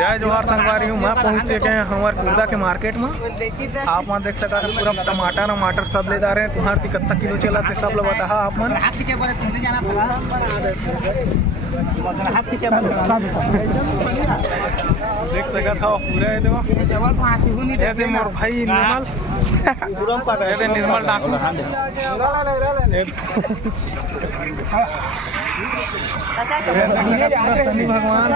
जय जोहार संगवारी हूँ। मैं पहुँच चुके हैं हमारे कुर्दा के मार्केट में। आप वहाँ देख सकते हैं पूरा टमाटर सब ले जा रहे हैं। तुम्हारे कितना किलो चला थे सब लोग बता आप मन देख सकता था पूरा मोर भाई निर्मल डाकू शनि भगवान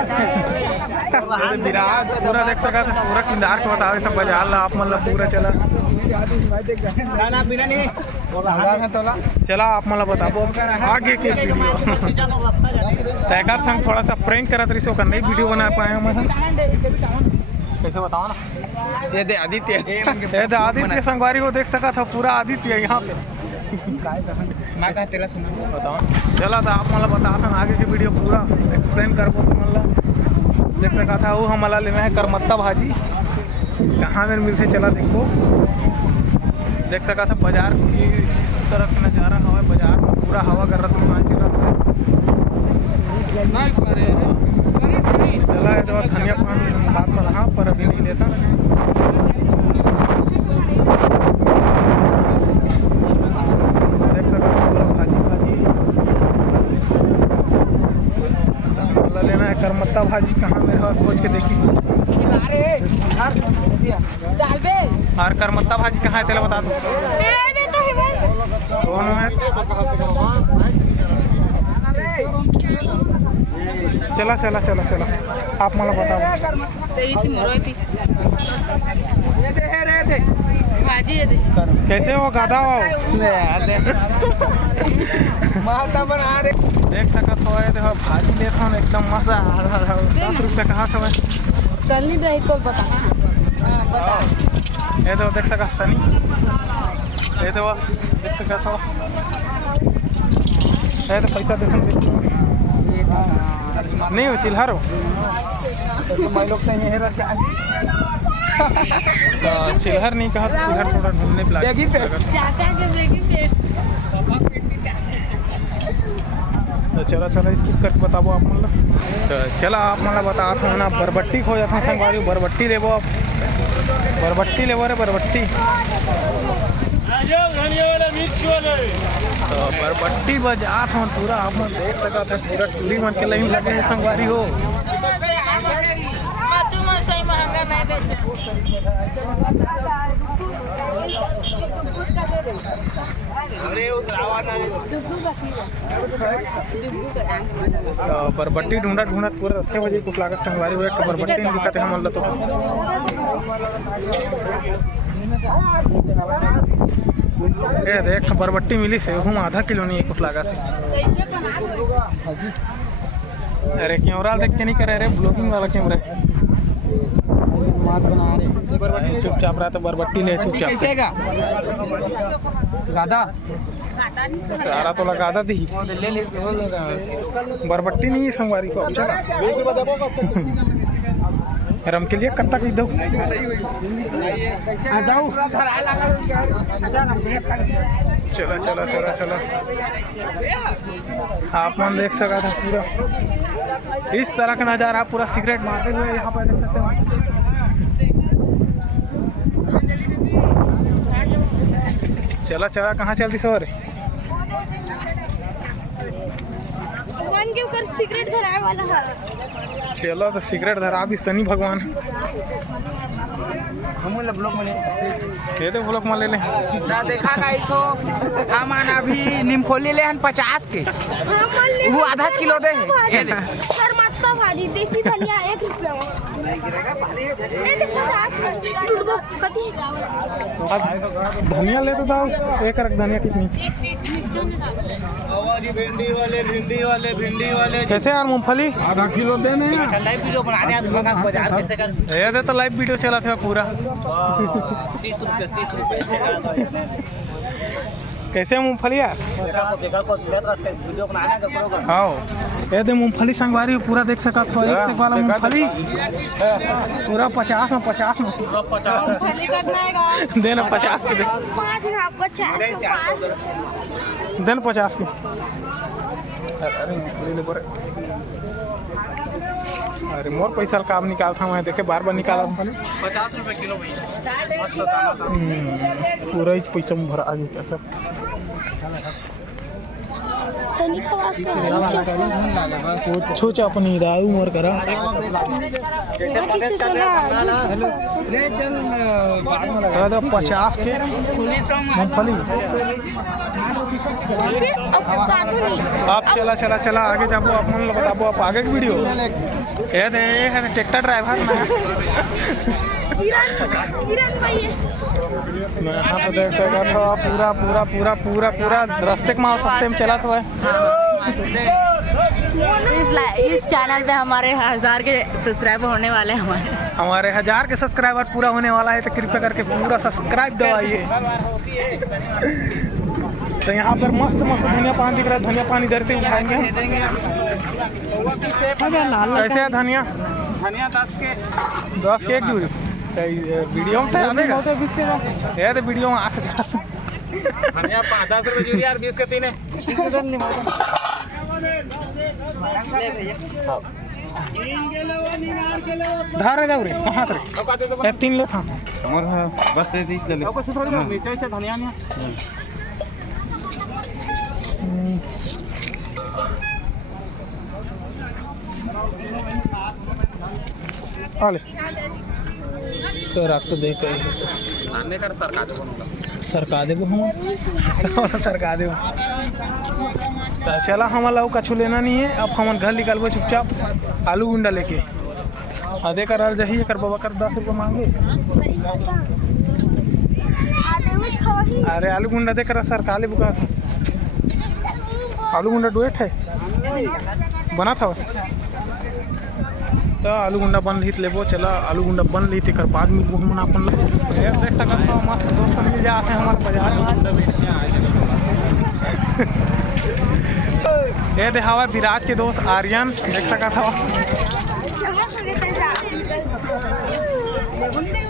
विराट पूरा देख सका था। पूरा किंदार को बतावे सब बाजार ला आप मतलब पूरा चला आप मतलब बताबो आगे के वीडियो तैकार संग थोड़ा सा प्रैंक करत रही सो नहीं वीडियो बना पाए मैं कैसे बताओ ना। ये दे आदित्य संगवारी को देख सका था पूरा आदित्य यहाँ पे बताओ चला था आप मतलब बता था आगे की वीडियो पूरा एक्सप्लेन करबो तो मतलब देख सका था वो हमारा लेना है करमत्ता भाजी कहाँ में मिलते चला देखो देख सका था बाजार की इस तरफ नज़ारा हवा बाजार में पूरा हवा कर रहा चला चला है तो धनिया पानी हाथ में रहा पर अभी नहीं लेता देख सका था पूरा भाजी लेना है करमत्ता भाजी कहाँ मेरे खोज के देखी और करमत्ता भाजी कहाँ है तेरा बता दो कौन है चला आप मला बताओ कैसे हो गाधा हो देख सकत हो भाजी लेता हूँ एकदम मस्त 10 रुपये कहाँ से चलनी दे तो बता ये तो देख सका सनी ये तो देख सका था ये तो पैसा दे नहीं हो चिल्हारो चिल्हर नहीं कहा तो चिल्हर थोड़ा ढूंढने तो चला स्किप करके बताबो आप मतलब तो चला आप मतलब बता ना बरबट्टी खो जाता संगवारी बरबट्टी लेबो आप बरबट्टी लेबो रे बरबट्टी तो बरबट्टी बजात हूँ पूरा आप मन देख सका था पूरा टूरी मन के लाइन लगे हैं संगवारी हो बरबट्टी ढूंढत पूरा अच्छे बजे कुछ लागत संगवारी हो बरबट्टी नहीं दिखते हम तो ये देख बरबट्टी मिली से हूँ आधा किलो नहीं कुछ लगा से अरे कैमरा देख के नहीं करे अरे ब्लॉगिंग वाला कैमरा चुपचाप रहा तो बरबट्टी ले चुपचाप गादा सारा तो लगा दी बरबट्टी नहीं है संगवारी को रम के लिए कत्ता कह दो चला आप मन देख सका था पूरा इस तरह का नज़ारा पूरा सिगरेट मारते हुए यहाँ पर देख सकते हैं चला कहाँ चलती सो रे सिगरेट धराए वाला है चलो तो सिगरेट धरा दी शनि भगवान हम ब्लॉक में कहते ब्लॉक में ले ले देखा कैसो हम अभी निमखोली ले 50 के वो आधा किलो दे करमत्ता भाजी देसी धनिया 1 रुपया धनिया ले तो दाओ एक रख धनिया कितनी भिंडी वाले कैसे यार मूंगफली आधा किलो देने लाइव वीडियो बनाने बाजार कैसे कर ये तो लाइव वीडियो चला था पूरा 30 रुपये कैसे मूंगफली यार हाँ ये दे मूंगफली संगवारी पूरा देख सका तो एक से वाला मूंगफली पूरा 50 में देना 50 के देना 50 के अरे मोर पैसा काम निकालता मैं देखे बार बार निकाला 50 रुपए किलो भैया। पूरा ही पैसा में भरा आगे क्या सब छोचा अपनी दाऊ मोर करा दादा 50 के मूंगफली। आप चला चला चला आगे जाबो आप मन बताबो आप आगे की वीडियो ये दे ट्रैक्टर ड्राइवर ना मैं यहाँ पे देख सकता था पूरा पूरा पूरा पूरा पूरा रास्ते के माल सस्ते में चला था। इस चैनल पे हमारे 1000 के सब्सक्राइबर होने वाले हैं हमारे 1000 के सब्सक्राइबर पूरा होने वाला है तो कृपया करके पूरा सब्सक्राइब दबाइए। तो यहाँ पर मस्त मस्त धनिया पानी दिख रहा है। धनिया पानी इधर से उठाएंगे हम। कैसे है धनिया? धनिया 10 के 1 जोड़ी वीडियो में आएगा ये तो वीडियो में धनिया 10 रुपए जोड़ी यार 20 के 3 है। धार है जाऊ रे कहाँ से रे 3 ले था और बस दे दी चले धनिया नहीं आले तो रख तो देख कहीं आने कर सरका देबो हम सरका देबो। तो चला हम लाऊ कछु लेना नहीं है। अब हम घर निकलबो चुपचाप आलू गुंडा लेके आधे कर जही कर बाबा कर 10 रुपये मांगे। अरे आलू गुंडा दे कर सरका ले बुका आलू गुंडा डुएट है बना था तो आलू गुंडा बन ली लेबो। चला आलू गुंडा बन ली थी कर बाद में घूमना अपन देख सकते हो मस्त दोस्त मिल जाते हैं हमारे बाजार ये देखावा विराज के दोस्त आर्यन देख सका था।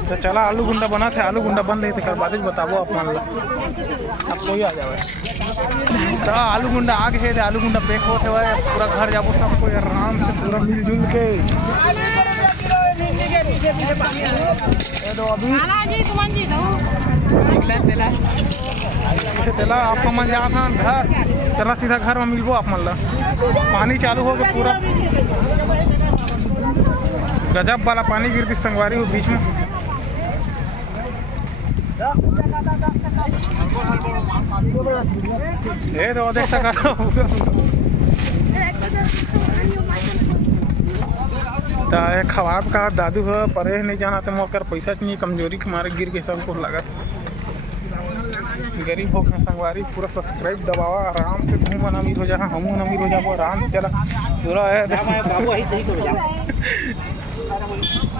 तो चला आलू गुंडा बना थे आलू गुंडा बन रही थे कर बाद बताबो अपन ला अब कोई आ जावे। तो आलू गुंडा आगे है आलू गुंडा पैक होते हुए पूरा घर जाबो सब कोई आराम से पूरा मिलजुल के। अभी चला आप मन जा था घर चला सीधा घर में मिलबो आप मन ला। पानी चालू हो गया पूरा गजब वाला पानी गिरती संगवारी हो बीच में। ये तो देख सका तो खवाब का दादू है परे नहीं जाना तो मौकर पैसा नहीं कमजोरी के मारे गिर के सबको लगा। गरीब हो गए संगवारी पूरा सब्सक्राइब दबावा आराम से घूम अमीर हो जा हम अमीर हो जाओ आराम से चला पूरा है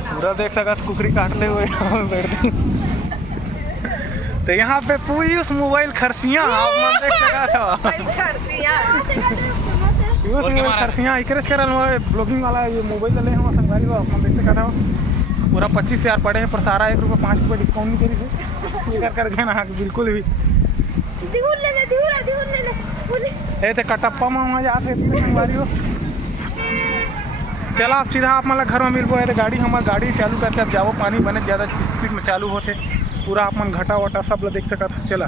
पूरा देख सका कुकरी काटते हुए बैठते। तो यहाँ पे पूरी उस मोबाइल खरसियाँ आप मन देख सका था खरसियाँ इकरेज करल ब्लॉगिंग वाला ये मोबाइल ले हम संगवारी आप मन देख सका था पूरा 25,000 पड़े हैं पर सारा 1 रुपये 5 रुपये डिस्काउंट नहीं करी से कर जाना बिल्कुल भी तो कटप्पा में वहाँ जाते संगवारी हो। चला आप सीधा आप मतलब घर में मिल गए तो गाड़ी हमारा गाड़ी चालू करके आप जाओ पानी बने ज़्यादा स्पीड में चालू होते पूरा आप मन घटा वटा सब देख सका था। चला